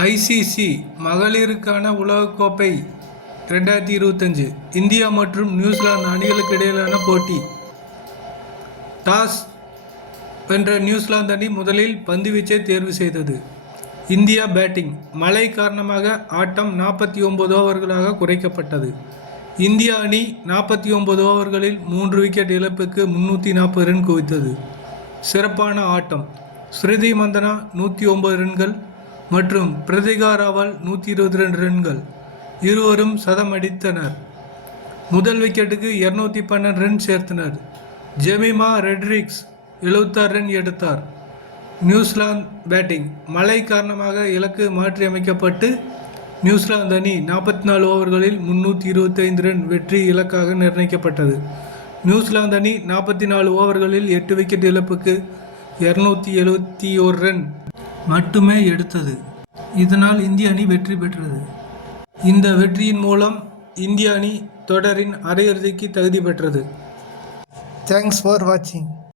ICC மகளிருக்கான உலகக்கோப்பை ரெண்டாயிரத்தி இருபத்தஞ்சு இந்தியா மற்றும் நியூசிலாந்து அணிகளுக்கு இடையிலான போட்டி. டாஸ் வென்ற நியூசிலாந்து அணி முதலில் பந்துவீச்சை தேர்வு செய்தது. இந்தியா பேட்டிங் மழை காரணமாக ஆட்டம் நாற்பத்தி ஒன்பது ஓவர்களாக குறைக்கப்பட்டது. இந்தியா அணி நாற்பத்தி ஒன்பது ஓவர்களில் மூன்று விக்கெட் இழப்புக்கு முன்னூற்றி நாற்பது ரன் குவித்தது. சிறப்பான ஆட்டம். ஸ்ருதி மந்தனா நூற்றி ஒன்பது ரன்கள் மற்றும் பிரதிகா ராவல் நூற்றி இருபத்தி ரெண்டு ரன்கள் இருவரும் சதம் அடித்தனர் முதல் விக்கெட்டுக்கு இரநூத்தி பன்னெண்டு ரன் சேர்த்தனர். ஜெமிமா ரெட்ரிக்ஸ் எழுபத்தாறு ரன் எடுத்தார். நியூசிலாந்து பேட்டிங் மழை காரணமாக இலக்கு மாற்றியமைக்கப்பட்டு நியூசிலாந்து அணி நாற்பத்தி நாலு ஓவர்களில் முன்னூற்றி இருபத்தைந்து ரன் வெற்றி இலக்காக நிர்ணயிக்கப்பட்டது. நியூசிலாந்து அணி நாற்பத்தி நாலு ஓவர்களில் எட்டு விக்கெட் இழப்புக்கு இரநூத்தி எழுபத்தி ஓர் ரன் மட்டுமே எடுத்தது. இதனால் இந்திய அணி வெற்றி பெற்றது. இந்த வெற்றியின் மூலம் இந்திய அணி தொடரின் அரையிறுதிக்கு தகுதி பெற்றது. தேங்க்ஸ் ஃபார் வாட்சிங்